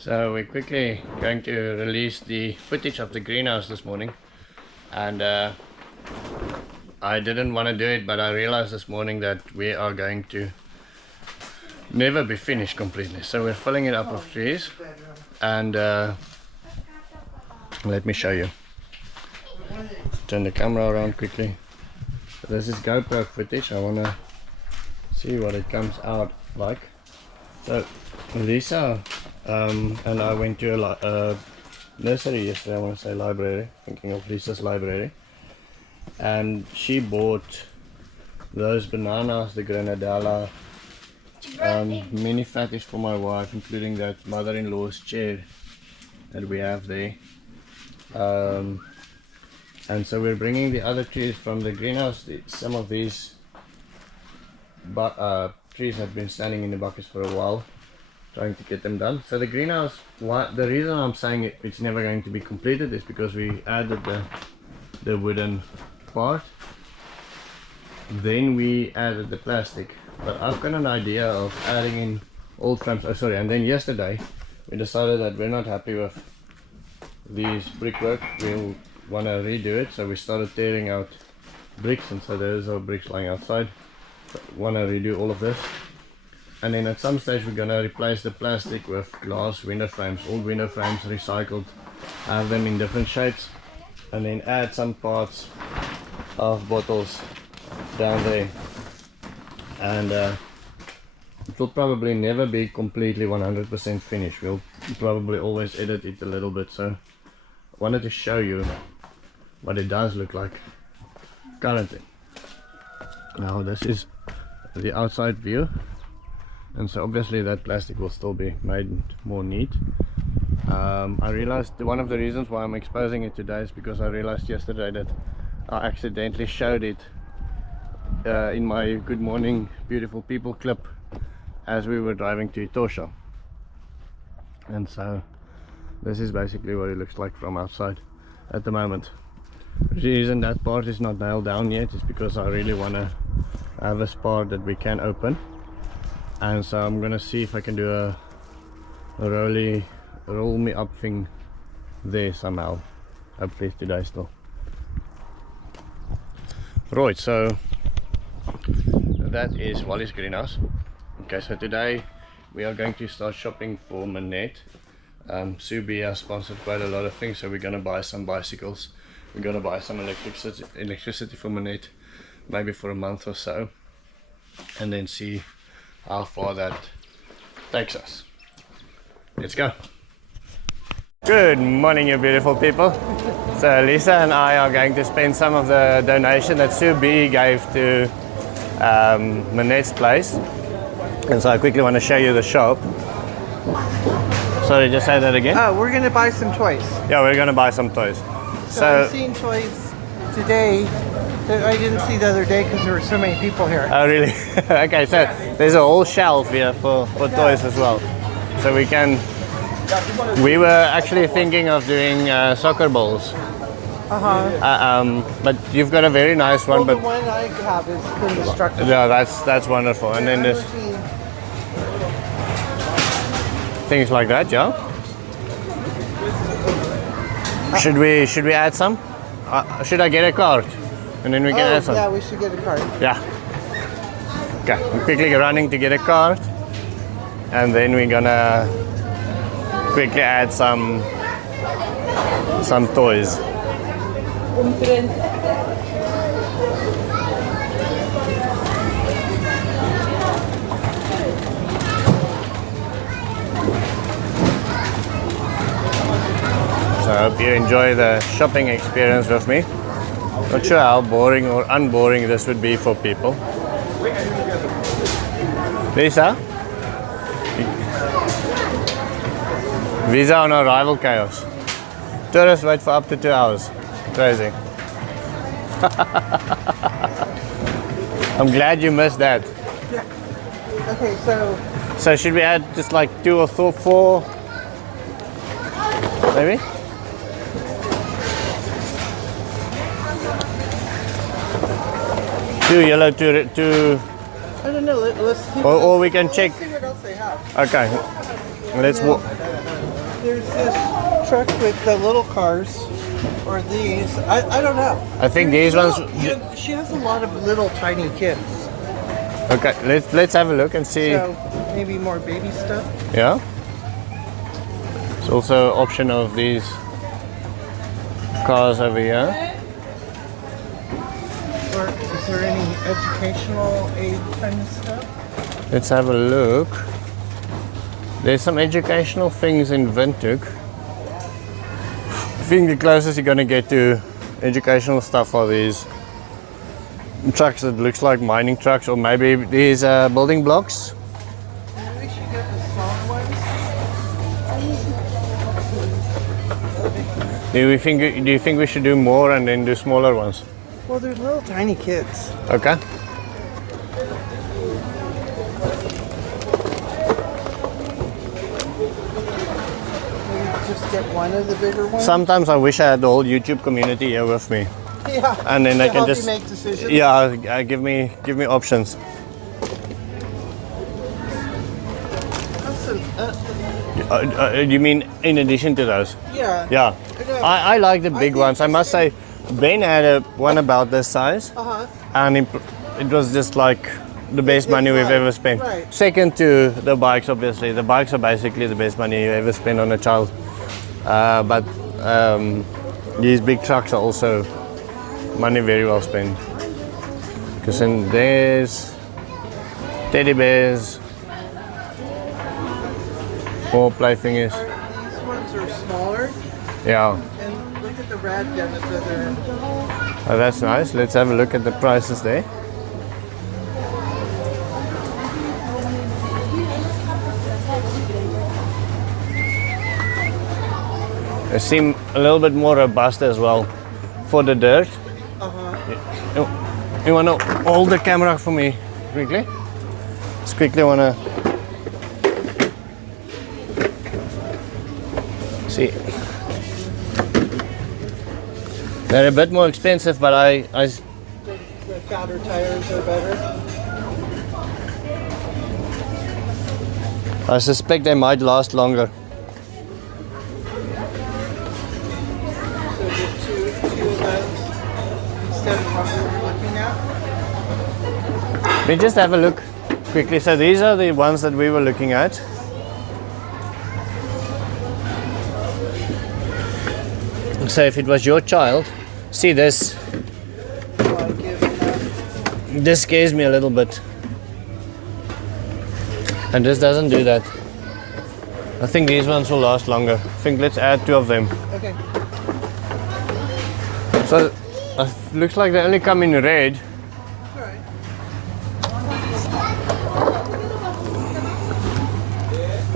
So we're quickly going to release the footage of the greenhouse this morning, and I didn't want to do it, but I realized this morning that we are going to never be finished completely. So we're filling it up with trees, and let me show you. Turn the camera around quickly. So this is GoPro footage. I want to see what it comes out like. So Lissa and I went to a nursery yesterday, I want to say library, thinking of Lissa's library, and she bought those bananas, the granadella, mini fatties for my wife, including that mother-in-law's chair that we have there, and so we're bringing the other trees from the greenhouse. Some of these trees have been standing in the buckets for a while, trying to get them done. So the greenhouse, the reason I'm saying it's never going to be completed is because we added the wooden part, then we added the plastic, but I've got an idea of adding in old frames. Oh sorry, and then yesterday we decided that we're not happy with these brickwork, we'll want to redo it, so we started tearing out bricks, and so there's our bricks lying outside. Want to redo all of this, and then at some stage we're gonna replace the plastic with glass window frames, old window frames recycled, have them in different shapes, and then add some parts of bottles down there, and it will probably never be completely 100% finished. We'll probably always edit it a little bit, so I wanted to show you what it does look like currently. Now this is the outside view, and so obviously that plastic will still be made more neat. I realized one of the reasons why I'm exposing it today is because I realized yesterday that I accidentally showed it in my Good Morning Beautiful People clip as we were driving to Tesha, and so this is basically what it looks like from outside at the moment. The reason that part is not nailed down yet is because I really want to have a part that we can open, and so I'm gonna see if I can do a roll me up thing there somehow, hopefully today still. Right, so that is Wally's greenhouse. Okay, so today we are going to start shopping for Manette. Subi has sponsored quite a lot of things, so we're gonna buy some bicycles, we're gonna buy some electricity for Manette, maybe for a month or so, and then see how far that takes us. Let's go. Good morning, you beautiful people. So Lissa and I are going to spend some of the donation that Subi gave to Manette's place, and so I quickly want to show you the shop. Sorry, just say that again. Oh, we're going to buy some toys. Yeah, we're going to buy some toys. So I've seen toys today that I didn't see the other day because there were so many people here. Oh really? Okay, so there's a whole shelf here for toys as well. So we were actually thinking of doing soccer balls. But you've got a very nice one. Well, but the one I have is indestructible. Yeah, that's wonderful. And then there's things like that, yeah. Should we add some? Should I get a card? And then we can add some. Yeah, we should get a card. Yeah. Okay, I'm quickly running to get a card, and then we're gonna quickly add some toys. So I hope you enjoy the shopping experience with me. Not sure how boring or unboring this would be for people. Lissa? Visa on arrival chaos. Tourists wait for up to 2 hours. Crazy. I'm glad you missed that. Yeah. Okay, so... So should we add just like 2 or 4? Maybe? Two yellow, two. I don't know. Let's see. Or we can check. See what else they have. Okay. Let's walk. There's this truck with the little cars, or these. I don't know. I think these ones. She has a lot of little tiny kids. Okay, let's have a look and see. So maybe more baby stuff. Yeah. There's also an option of these cars over here. Or is there any educational aid kind of stuff? Let's have a look. There's some educational things in Windhoek. I think the closest you're gonna get to educational stuff are these trucks that looks like mining trucks, or maybe these building blocks. Maybe we should get the small ones. Do you think we should do more and then do smaller ones? Well, they're little tiny kids. Okay. Just get one of the bigger ones. Sometimes I wish I had the whole YouTube community here with me. Yeah. And then they can help just you make decisions. yeah, give me options. You mean in addition to those? Yeah. Yeah. Yeah. I like the big think ones. I must say, Ben had one about this size, and it was just like the best money we've ever spent. Right. Second to the bikes, obviously. The bikes are basically the best money you ever spend on a child. But these big trucks are also money very well spent. Because then there's teddy bears, more playthings. These ones are smaller. Yeah. And look at the rad guns that are in. Oh, that's nice. Let's have a look at the prices there. They seem a little bit more robust as well for the dirt. You want to hold the camera for me quickly? Just quickly want to see. They're a bit more expensive, but The fatter tires are better. I suspect they might last longer. So the two of those instead of what we were looking at. Let me just have a look quickly. So these are the ones that we were looking at. So if it was your child, see this. This scares me a little bit. And this doesn't do that. I think these ones will last longer. I think let's add 2 of them. Okay. So looks like they only come in red. Alright.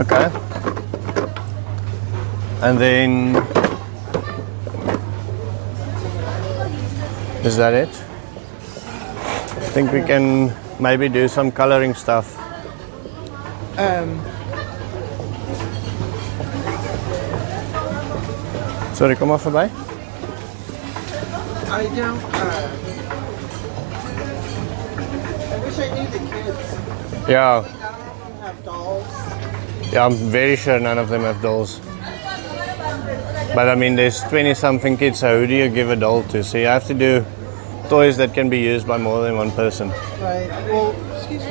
Okay. And then is that it? I think we can maybe do some coloring stuff. Sorry, kom maar voorbij. I don't. I wish I knew the kids. Yeah, None of them have dolls. yeah, I'm very sure none of them have dolls. But I mean, there's 20-something kids, so who do you give a doll to? So you have to do toys that can be used by more than one person. Right. Well, excuse me.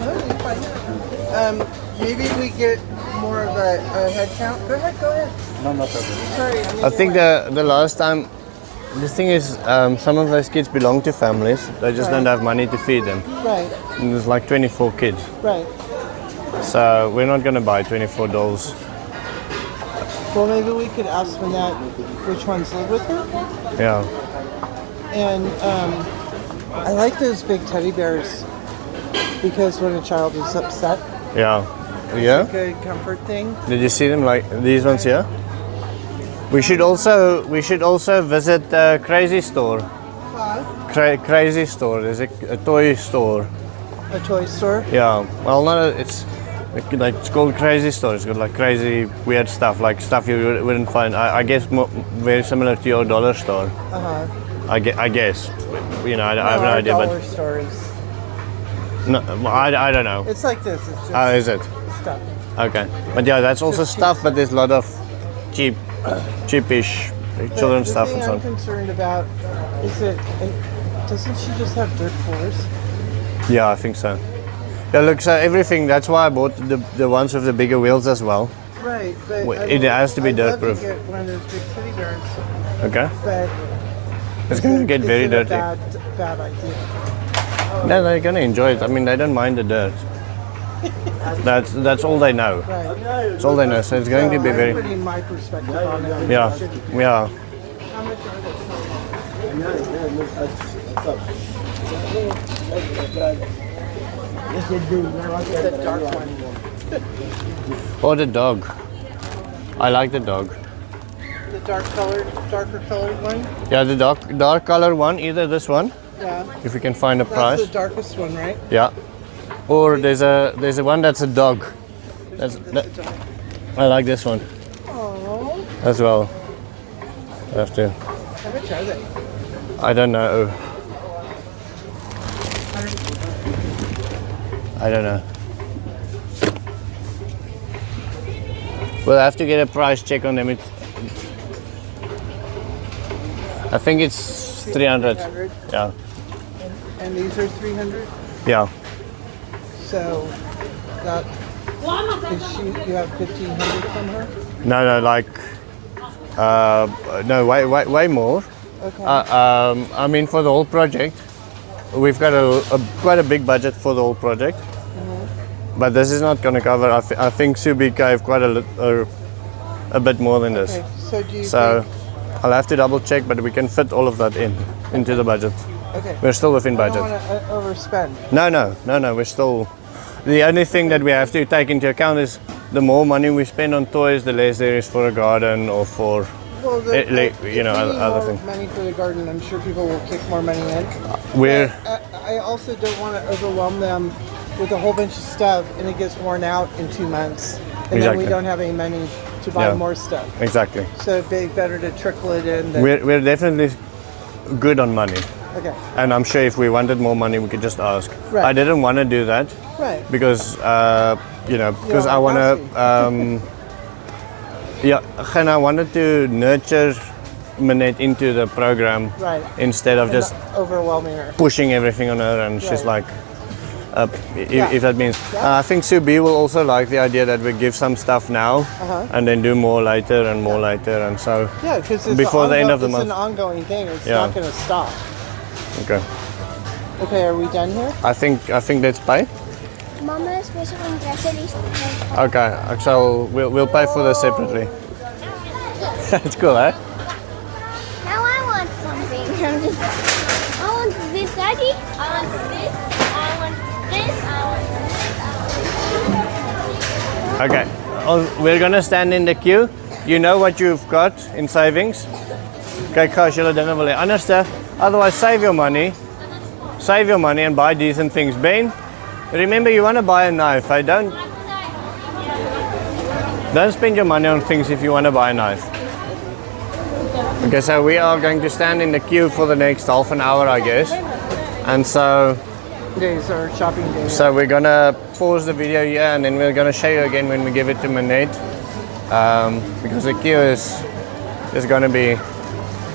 No, you're fine. Maybe we get more of a head count. Go ahead. No, not okay. Sorry. I think the last time, the thing is, some of those kids belong to families. They just don't have money to feed them. Right. And there's like 24 kids. Right. So we're not going to buy 24 dolls. Well, maybe we could ask Manette which ones live with her. Yeah. And I like those big teddy bears because when a child is upset, Yeah. Yeah? it's a good comfort thing. Did you see them like these ones here? We should also visit the Crazy Store. Crazy Store. There's a toy store. A toy store. Yeah. Well, not it's like it's called Crazy Store. It's got like crazy weird stuff, like stuff you wouldn't find. I guess very similar to your dollar store. I guess. You know, I have no idea, dollar but store is. no, I don't know. It's like this. It's just, How is it? stuff. Okay, but yeah, that's also stuff, but there's a lot of cheapish children's stuff and The so thing I'm on. concerned about is that, doesn't she just have dirt floors? Yeah, I think so. Yeah, look, so everything, that's why I bought the ones with the bigger wheels as well. Right, but It has to be dirt I'd love proof. to get one of those big teddy bears, Okay, but it's going to get is very it dirty. a bad idea. No, they're going to enjoy it. I mean, they don't mind the dirt. That's all they know. Right. That's all they know. So it's going to be I'm very. putting my perspective on it. Yeah, yeah. How much are they? The dark one. Or the dog. I like the dog. The darker colored one? Yeah, the dark color one, either this one, Yeah. if we can find a That's price. the darkest one, right? Yeah. Or there's a one that's a dog. I like this one Oh, as well. I have to. how much are they? I don't know. I don't know. We'll have to get a price check on them. I think it's 300. 300. Yeah. And these are 300. Yeah. So that you have 1,500 from her. No, like no, way more. Okay. I mean, for the whole project, we've got quite a big budget for the whole project. But this is not going to cover. I think Subi gave quite a bit more than this. Okay. So do you So I'll have to double check, but we can fit all of that into the budget. think? Okay. We're still within I budget. don't want to overspend. No. We're still. The only thing that we have to take into account is the more money we spend on toys, the less there is for a garden or for Well, you know, if we need other more things. money for the garden, I'm sure people will kick more money in. We're I also don't want to overwhelm them with a whole bunch of stuff and it gets worn out in 2 months. And then we Exactly. don't have any money to buy Yeah. more stuff. exactly. So it'd be better to trickle it in. Than, We're definitely good on money, okay. and I'm sure if we wanted more money, we could just ask. Right. I didn't want to do that Right. because because I want to. And I wanted to nurture Minette into the program Right. instead of And just not overwhelming her. pushing everything on her, and she's Right. like, Yeah. if that means. Yeah. I think Sue B will also like the idea that we give some stuff now and then do more later and more later, and so. Yeah, because Before the end of the it's month. an ongoing thing. It's Yeah. not going to stop. Okay. Okay, are we done here? I think let's pay. Mama is bezig om groceries te koop. Okay, so we'll pay for this separately. It's cool, eh? Now I want something. I want this, Daddy. I want this. I want this. I want this. Okay, we're gonna stand in the queue. You know what you've got in savings. Kyk gou as julle dinge wil hê. Anderste, otherwise save your money and buy decent things. Ben, remember you want to buy a knife. Don't spend your money on things if you want to buy a knife. Okay, so we are going to stand in the queue for the next half an hour, I guess. And so Days or shopping days. So we're gonna pause the video here and then we're gonna show you again when we give it to Minette. Because the queue is gonna be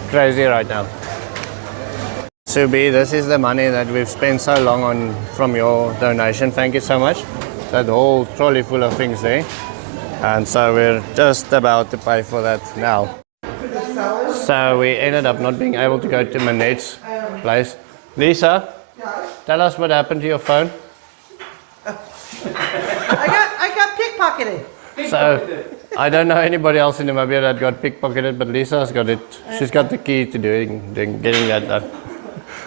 crazy right now. Subi, this is the money that we've spent so long on from your donation. Thank you so much. That whole trolley full of things there. And so we're just about to pay for that now. So we ended up not being able to go to Minette's place. Lisa? Tell us what happened to your phone. I got pickpocketed. So, I don't know anybody else in Namibia that got pickpocketed, but Lisa's got it. She's got the key to getting that done.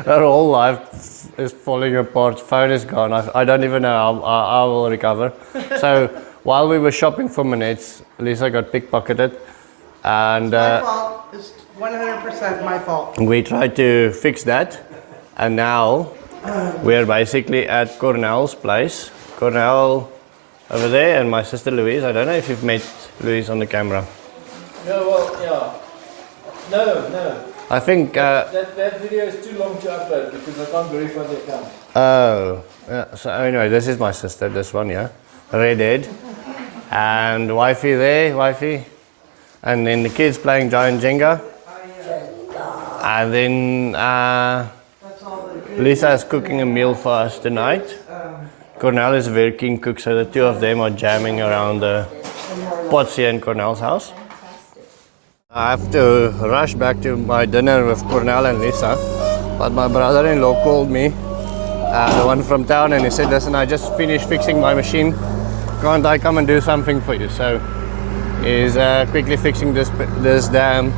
Her whole life is falling apart. Phone is gone. I don't even know how I will recover. So, while we were shopping for Minette's, Lisa got pickpocketed. And My fault. It's 100% my fault. we tried to fix that. And now we're basically at Cornell's place. Cornell over there and my sister Louise. I don't know if you've met Louise on the camera. No, well, yeah. No. I think... That video is too long to upload because I can't verify the account. oh, yeah, so anyway, this is my sister, this one, yeah. Redhead. And wifey there, wifey. And then the kids playing giant Jenga. And then Lissa is cooking a meal for us tonight. Cornell is a very keen cook, so the two of them are jamming around the pots here in Cornell's house. I have to rush back to my dinner with Cornell and Lissa, but my brother-in-law called me, the one from town, and he said, listen, I just finished fixing my machine. Can't I come and do something for you? So he's quickly fixing this dam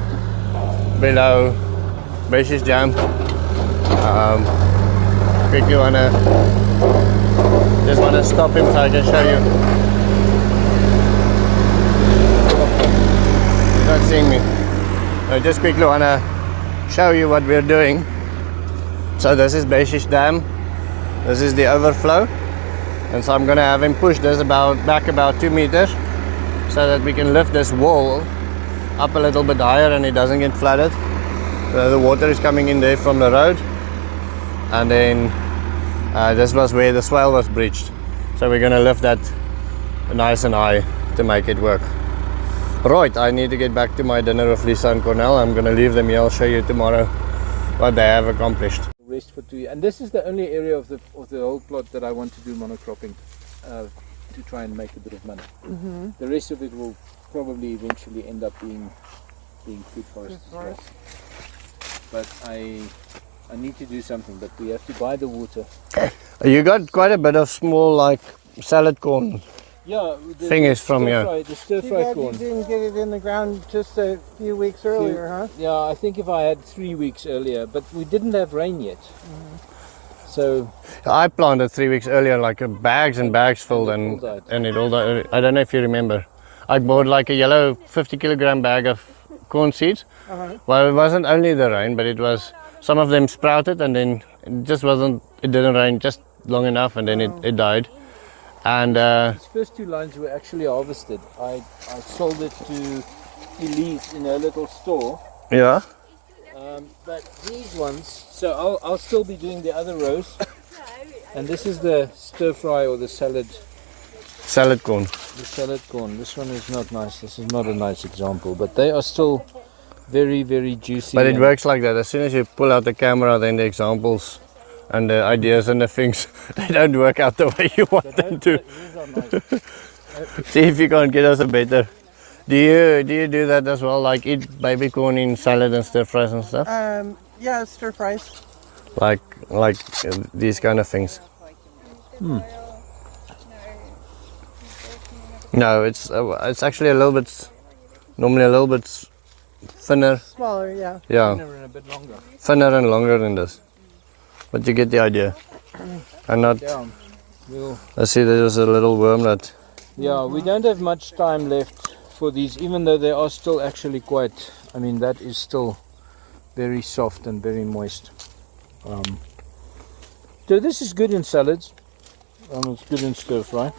below Beshy's jam. Quickly just wanna stop him so I can show you. He's not seeing me. I just quickly wanna show you what we're doing. So this is Beshy's dam. This is the overflow. And so I'm gonna have him push this back about 2 meters so that we can lift this wall up a little bit higher and it doesn't get flooded. So the water is coming in there from the road, and then this was where the swale was breached. So we're gonna lift that nice and high to make it work. Right, I need to get back to my dinner with Lissa and Cornell. I'm gonna leave them here. I'll show you tomorrow what they have accomplished. Rest for 2 years, and this is the only area of the whole plot that I want to do monocropping to try and make a bit of money. The rest of it will probably eventually end up being food forest as well. But I need to do something, but we have to buy the water. You got quite a bit of small like salad corn. Yeah, thing is from here. The stir-fry corn. You didn't get it in the ground just a few weeks earlier, huh? Yeah, I think if I had 3 weeks earlier, but we didn't have rain yet. So I planted 3 weeks earlier, like bags and bags filled, and it all died. I don't know if you remember. I bought like a yellow 50-kilogram bag of corn seeds. Well, it wasn't only the rain, but it was some of them sprouted, and then it just wasn't. It didn't rain just long enough, and then it died. And these first 2 lines were actually harvested. I sold it to Elise in her little store. Yeah. But these ones, so I'll still be doing the other rows. And this is the stir fry or the salad corn. The salad corn. This one is not nice. This is not a nice example, but they are still very, very juicy. But it works like that. As soon as you pull out the camera, then the examples and the ideas and the things, they don't work out the way you want them to. See if you can't get us a better. Do you do that as well? Like eat baby corn in salad and stir fries and stuff? Yeah, stir fries. Like these kind of things. No, it's actually normally a little bit thinner. Smaller, yeah. Yeah. Thinner and a bit longer. Thinner and longer than this. But you get the idea. And not. Yeah. I see there's a little worm that. Yeah, we don't have much time left for these, even though they are still actually quite. I mean, that is still very soft and very moist. So this is good in salads. It's good in stir fry.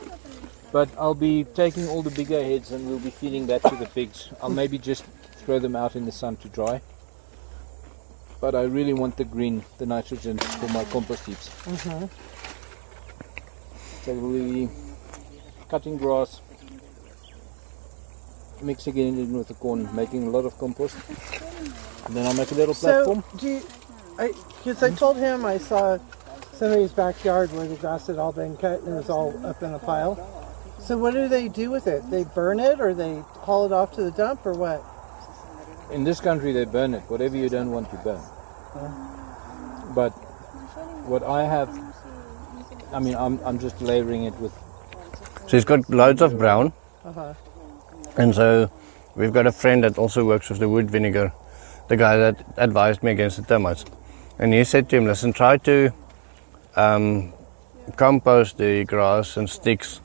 But I'll be taking all the bigger heads and we'll be feeding that to the pigs. I'll maybe just throw them out in the sun to dry. But I really want the green, the nitrogen for my compost heaps. So we'll be cutting grass, mixing it in with the corn, making a lot of compost. And then I'll make a little platform. So, because I told him I saw somebody's backyard where the grass had all been cut and it was all up in a pile. So what do they do with it? They burn it or they haul it off to the dump or what? In this country they burn it, whatever you don't want to burn. But what I have, I mean, I'm just layering it with. So he's got loads of brown. And so we've got a friend that also works with the wood vinegar, the guy that advised me against the termites. And he said to him, listen, try to compost the grass and sticks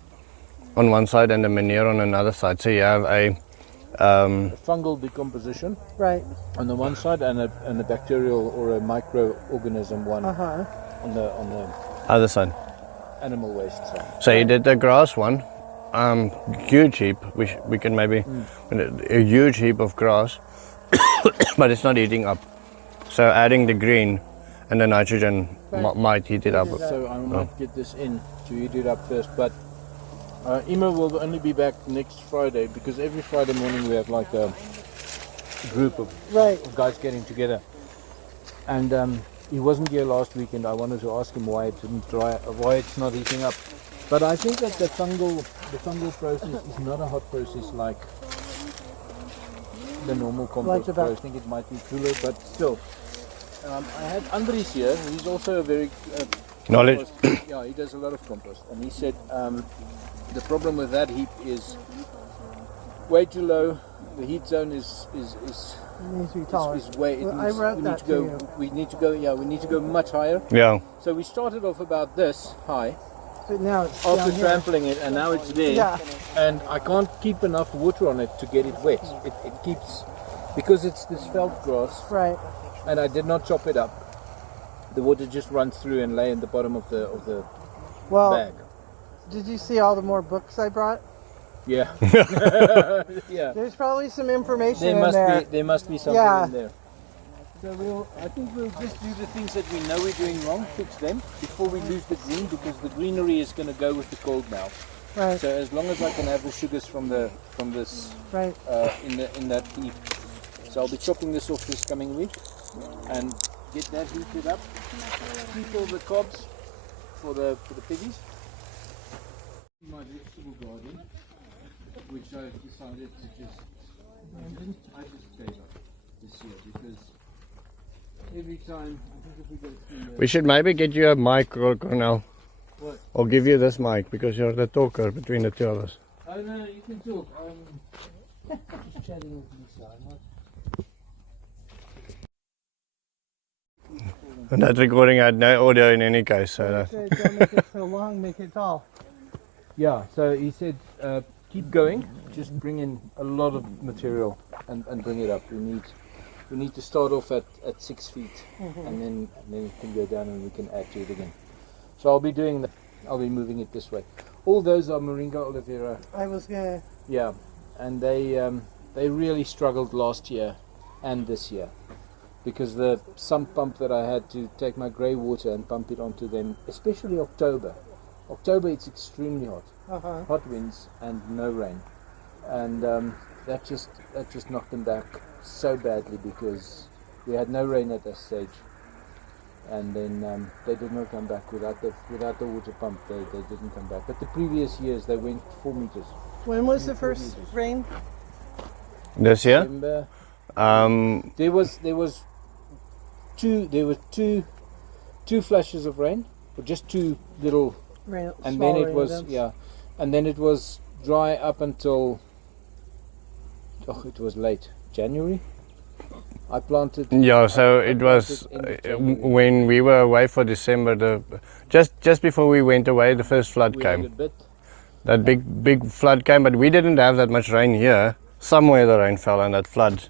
on one side and the manure on another side. So you have a fungal decomposition on the one side and a bacterial or a microorganism one on the other side, animal waste side. So he did the grass one, huge heap. We can maybe a huge heap of grass, but it's not eating up. So adding the green and the nitrogen might heat it up. So I might get this in to heat it up first, but Immo will only be back next Friday because every Friday morning we have like a group of guys getting together. And he wasn't here last weekend. I wanted to ask him why it didn't dry, why it's not heating up. But I think that the fungal process is not a hot process like the normal compost process. I think it might be cooler, but still. I had Andries here. He's also a very knowledge. Yeah, he does a lot of compost, and he said the problem with that heat is way too low. The heat zone is needs to be taller. I wrote that to you. We need to go. Yeah, we need to go much higher. Yeah. So we started off about this high. But now it's after down trampling it, and now it's there. Yeah. And I can't keep enough water on it to get it wet. It keeps, because it's this veld grass. Right. And I did not chop it up. The water just runs through and lay in the bottom of the bag. Did you see all the more books I brought? Yeah. Yeah. There's probably some information in there. There must be something in there. So I think we'll just do the things that we know we're doing wrong, fix them before we lose the green, because the greenery is going to go with the cold now. Right. So as long as I can have the sugars from this in that heap. So I'll be chopping this off this coming week and get that heated up. Keep all the cobs for the piggies. My vegetable garden, which I decided to I just gave up this year because every time I think if we go through We should maybe get you a mic, Cornell. What? Or give you this mic because you're the talker between the two of us. Oh no, you can talk. Just chatting with Lissa. And that recording had no audio in any case, so Don't make it so long, make it tall. Yeah, so he said keep going, just bring in a lot of material and bring it up. We need to start off at 6 feet and then we can go down and we can add to it again. So I'll be doing that. I'll be moving it this way. All those are Moringa Oliveira. I was gonna. Yeah, and they really struggled last year and this year because the sump pump that I had to take my grey water and pump it onto them, especially October. October it's extremely hot, hot winds and no rain, and that just knocked them back so badly because we had no rain at that stage, and then they did not come back without the water pump. They didn't come back. But the previous years they went 4 meters. When was the first rain? This year? December. There were two flashes of rain, or just two little. Rain, and then it was and then it was dry up until it was late January. I planted. Yeah, so it was when we were away for December. Just before we went away, the first flood came. That big flood came, but we didn't have that much rain here. Somewhere the rain fell, and that flood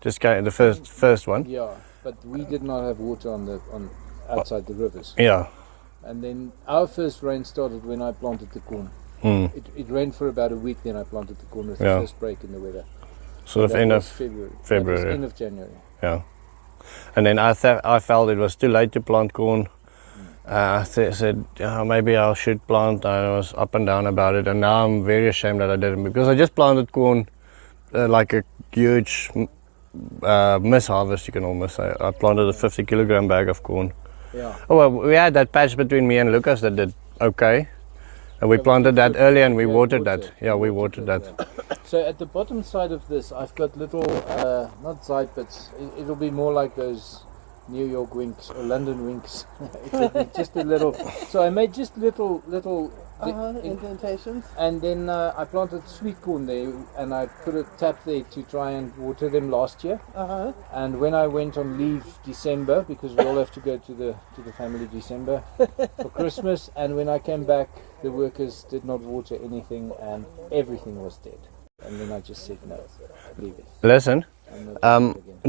just came. The first one. Yeah, but we did not have water on outside the rivers. Yeah. And then our first rain started when I planted the corn. It rained for about a week, then I planted the corn with the first break in the weather. Sort of end of February. End of January. Yeah. And then I felt it was too late to plant corn. I said maybe I should plant. I was up and down about it, and now I'm very ashamed that I didn't, because I just planted corn like a huge misharvest, you can almost say. I planted a 50 kilogram bag of corn. Yeah. Oh well, we had that patch between me and Lucas that did okay, and we planted that early and we watered that. Yeah, we watered that. So at the bottom side of this, I've got little, not Zeitbits, it'll be more like those New York winks or London winks. It'll be just a little. So I made just little indentations. And then I planted sweet corn there, and I put a tap there to try and water them last year. And when I went on leave December, because we all have to go to the family December for Christmas, and when I came back, the workers did not water anything, and everything was dead. And then I just said no, leave it. Listen,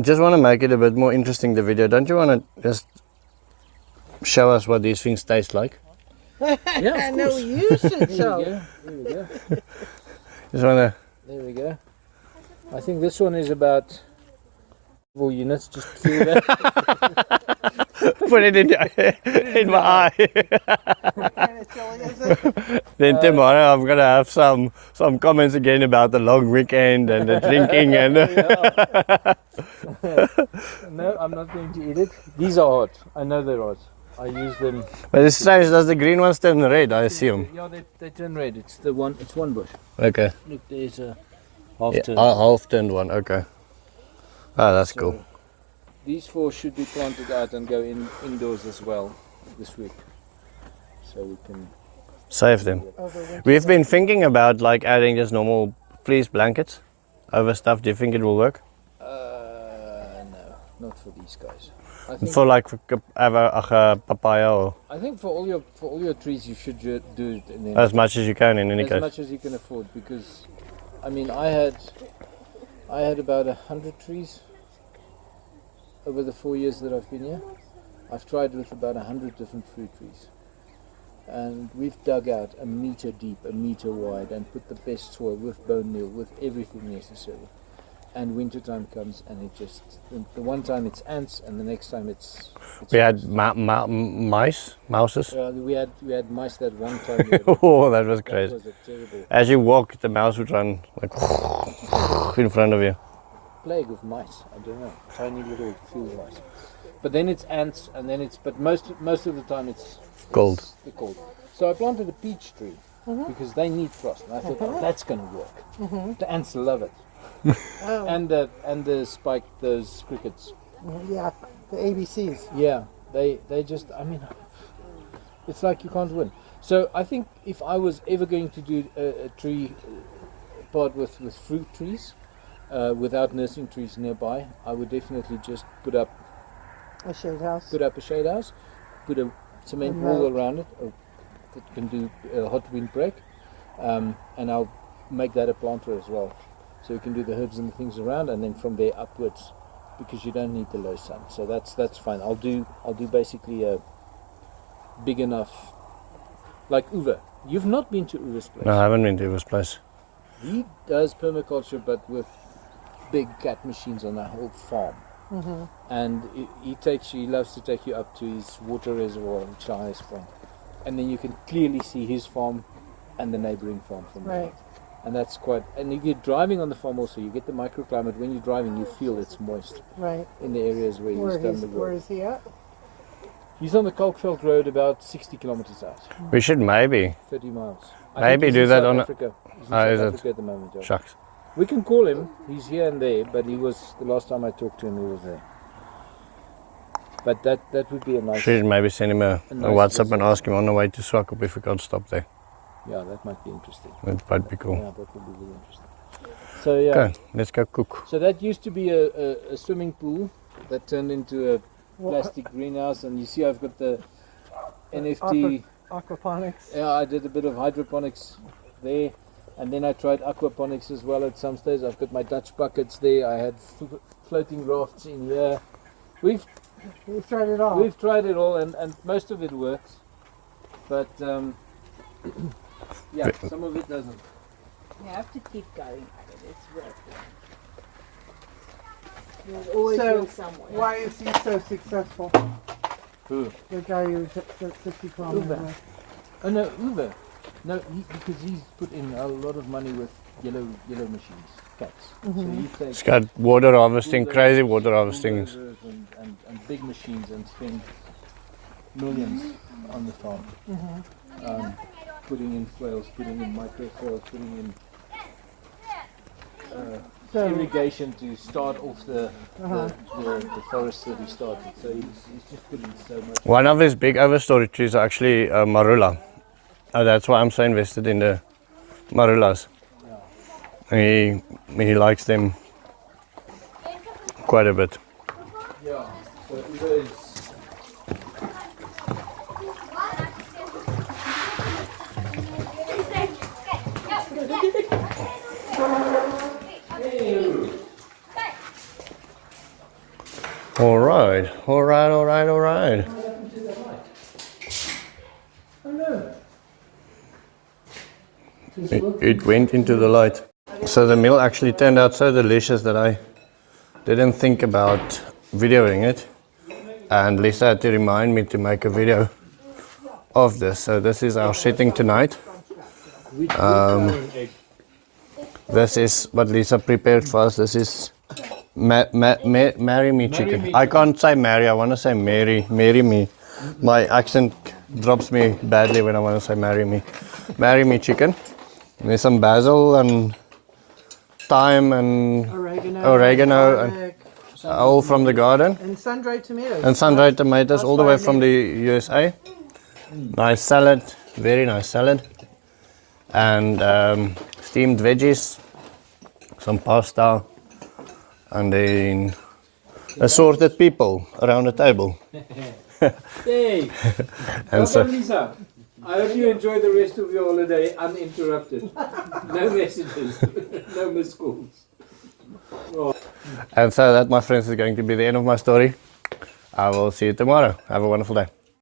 just want to make it a bit more interesting, the video. Don't you want to just show us what these things taste like? Yeah, of no, course. you should show. There we go. Just want to. There we go. I think this one is about 4 units. Just feel that. Put it in my eye. What kind of chili is it? Then tomorrow I'm gonna have some comments again about the long weekend and the drinking and. No, I'm not going to eat it. These are hot. I know they're hot. I use them. But it's strange. Does the green ones turn red? I assume. Yeah, they turn red. It's one bush. Okay. Look, there's a half Yeah, turn. half turned one. Okay. Oh, that's So cool. These 4 should be planted out and go indoors as well this week, so we can Save them. Over winter. We've been thinking about like adding just normal fleece blankets over stuff. Do you think it will work? No, not for these guys. I think For like a papaya or I think for all your trees you should do it in the as much as you can in any as case. much as you can afford, because I mean I had about 100 trees over the 4 years that I've been here. I've tried with about 100 different fruit trees, and we've dug out 1 meter deep, 1 meter wide, and put the best soil with bone meal, with everything necessary. And winter time comes, and it just the one time it's ants, and the next time it's We had mouses. we had mice that one time. We had- Oh, that was that crazy. was a terrible As you walk, the mouse would run like in front of you. plague of mice. I don't know, tiny little field mice. But then it's ants, and then but most of the time it's Cold. the cold. So I planted a peach tree because they need frost, and I thought, oh, that's going to work. The ants love it, Oh, and the spike those crickets. yeah, the ABCs. Yeah, they just, I mean, it's like you can't win. So I think if I was ever going to do a tree part with fruit trees, without nursing trees nearby, I would definitely just put up A shade house. a shade house, put a cement And wall around it that can do a hot wind break, and I'll make that a planter as well. So you can do the herbs and the things around, and then from there upwards, because you don't need the low sun. So that's fine. I'll do basically a big enough, like Uwe. You've not been to Uwe's place. No, I haven't been to this place. He does permaculture, but with big cat machines on the whole farm. And he loves to take you up to his water reservoir in Chai's farm, and then you can clearly see his farm and the neighboring farm from there. Right. And that's quite. And if you're driving on the farm, also you get the microclimate. When you're driving, you feel it's moist Right. in the areas where he's done the Where work. is he at? He's on the Kalkveld Road, about 60 kilometers out, We should maybe. 30 miles. I Maybe think he's do in that South on a- Africa. He's in Ah, is South it? Africa at the moment. Yeah. Shucks. We can call him. He's here and there, but he was the last time I talked to him. He was there. But that would be a nice. Should maybe send him a nice WhatsApp and visit. ask him on the way to Swakop if we can't stop there. Yeah, that might be interesting. That might be cool. Yeah, that would be really interesting. So yeah. Okay, let's go cook. So that used to be a swimming pool that turned into a plastic greenhouse, and you see I've got the NFT. Aquaponics. Yeah, I did a bit of hydroponics there, and then I tried aquaponics as well at some stage. I've got my Dutch buckets there. I had floating rafts in here. We've tried it all. We've tried it all, and most of it works, but yeah, some of it doesn't. You have to keep going at it. It's worth it. There's always So, work somewhere. why is he so successful? Who? The guy you took 50 kilometers Uwe. with. Oh no, Uwe. No, because he's put in a lot of money with yellow machines, cats. So he takes It's got water harvesting, bulldozers- crazy water harvesting. bulldozers and big machines, and spend millions on the farm. Putting in swales, putting in micro swales, putting in So, irrigation to start off the forest that he started. So he's just put in so much. One of his big overstory trees are actually marula. That's why I'm so invested in the marulas. He likes them quite a bit. Yeah. So Uwe is. All right. It went into the light. So the meal actually turned out so delicious that I didn't think about videoing it. and Lissa had to remind me to make a video of this. So this is our setting tonight. This is what Lissa prepared for us. This is marry me chicken. I can't say marry, I want to say marry me. My accent drops me badly when I want to say marry me. Marry me chicken. There's some basil and thyme and oregano and all from the garden. And sun-dried tomatoes. And sun-dried tomatoes all the way from the USA. Nice salad, very nice salad. And steamed veggies, some pasta, and then assorted people around the table. Hey, And so, Lisa, I hope you enjoy the rest of your holiday uninterrupted. No messages, no missed calls. Oh. and so that, my friends, is going to be the end of my story. I will see you tomorrow. Have a wonderful day.